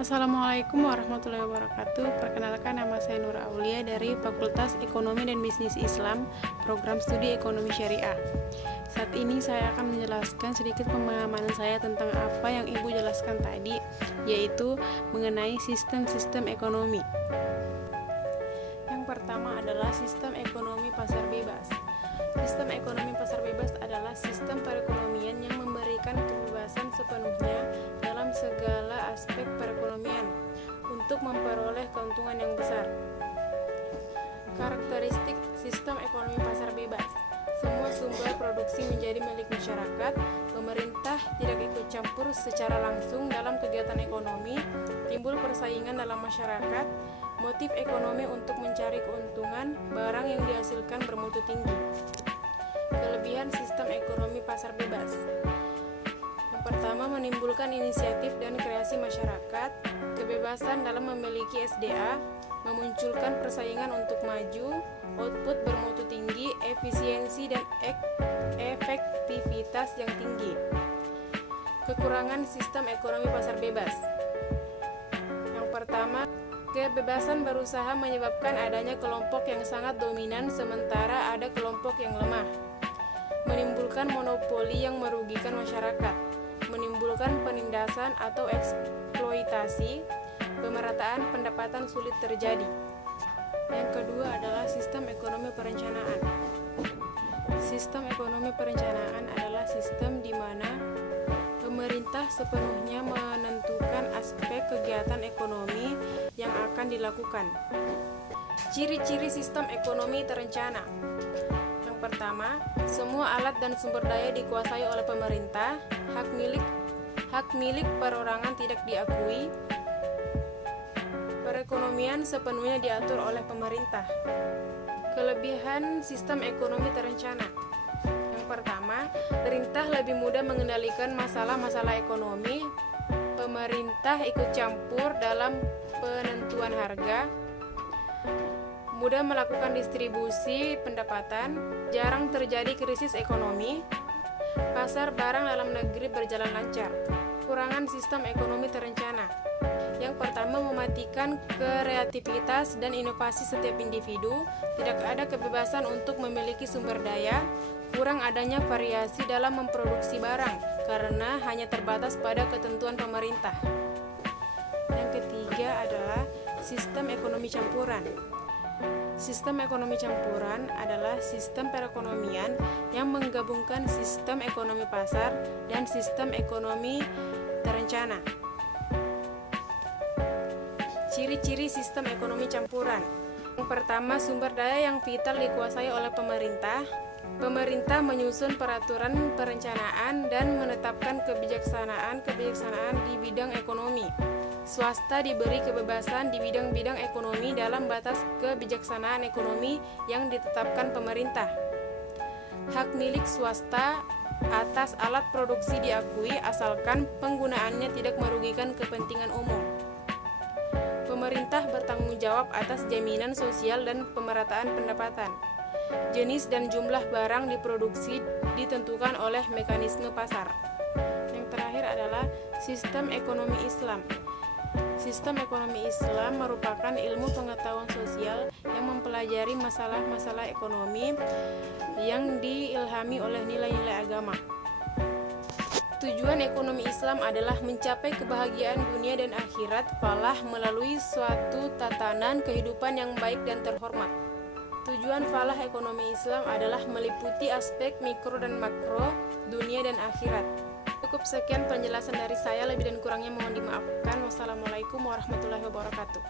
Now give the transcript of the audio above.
Assalamualaikum warahmatullahi wabarakatuh. Perkenalkan, nama saya Nura Aulia dari Fakultas Ekonomi dan Bisnis Islam, Program Studi Ekonomi Syariah. Saat ini saya akan menjelaskan sedikit pemahaman saya tentang apa yang Ibu jelaskan tadi, yaitu mengenai sistem-sistem ekonomi. Yang pertama adalah sistem ekonomi pasar bebas. Sistem ekonomi pasar bebas adalah sistem perekonomian yang memberikan kebebasan sepenuhnya dalam segala aspek perekonomian untuk memperoleh keuntungan yang besar. Karakteristik sistem ekonomi pasar bebas: semua sumber produksi menjadi milik masyarakat, pemerintah tidak ikut campur secara langsung dalam kegiatan ekonomi, timbul persaingan dalam masyarakat, motif ekonomi untuk mencari keuntungan, barang yang dihasilkan bermutu tinggi. Kelebihan sistem ekonomi pasar bebas: yang pertama, menimbulkan inisiatif dan kreasi masyarakat, kebebasan dalam memiliki SDA, memunculkan persaingan untuk maju, output bermutu tinggi, efisiensi dan efektivitas yang tinggi. Kekurangan sistem ekonomi pasar bebas: yang pertama, kebebasan berusaha menyebabkan adanya kelompok yang sangat dominan sementara ada kelompok yang lemah. Menimbulkan monopoli yang merugikan masyarakat, menimbulkan penindasan atau eksploitasi, pemerataan pendapatan sulit terjadi. Yang kedua adalah sistem ekonomi perencanaan. Sistem ekonomi perencanaan adalah sistem di mana pemerintah sepenuhnya menentukan aspek kegiatan ekonomi yang akan dilakukan. Ciri-ciri sistem ekonomi terencana: yang pertama, semua alat dan sumber daya dikuasai oleh pemerintah, hak milik perorangan tidak diakui, perekonomian sepenuhnya diatur oleh pemerintah. Kelebihan sistem ekonomi terencana: yang pertama, pemerintah lebih mudah mengendalikan masalah-masalah ekonomi, pemerintah ikut campur dalam penentuan harga, mudah melakukan distribusi pendapatan, jarang terjadi krisis ekonomi, pasar barang dalam negeri berjalan lancar. Kekurangan sistem ekonomi terencana: yang pertama, mematikan kreativitas dan inovasi setiap individu, tidak ada kebebasan untuk memiliki sumber daya, kurang adanya variasi dalam memproduksi barang karena hanya terbatas pada ketentuan pemerintah. Yang ketiga adalah sistem ekonomi campuran. Sistem ekonomi campuran adalah sistem perekonomian yang menggabungkan sistem ekonomi pasar dan sistem ekonomi terencana. Ciri-ciri sistem ekonomi campuran: yang pertama, sumber daya yang vital dikuasai oleh pemerintah. Pemerintah menyusun peraturan perencanaan dan menetapkan kebijaksanaan di bidang ekonomi. Swasta diberi kebebasan di bidang-bidang ekonomi dalam batas kebijaksanaan ekonomi yang ditetapkan pemerintah. Hak milik swasta atas alat produksi diakui asalkan penggunaannya tidak merugikan kepentingan umum. Pemerintah bertanggung jawab atas jaminan sosial dan pemerataan pendapatan. Jenis dan jumlah barang diproduksi ditentukan oleh mekanisme pasar. Yang terakhir adalah sistem ekonomi Islam. Sistem ekonomi Islam merupakan ilmu pengetahuan sosial yang mempelajari masalah-masalah ekonomi yang diilhami oleh nilai-nilai agama. Tujuan ekonomi Islam adalah mencapai kebahagiaan dunia dan akhirat falah melalui suatu tatanan kehidupan yang baik dan terhormat. Tujuan falah ekonomi Islam adalah meliputi aspek mikro dan makro, dunia dan akhirat. Cukup sekian penjelasan dari saya, lebih dan kurangnya mohon dimaafkan. Wassalamualaikum warahmatullahi wabarakatuh.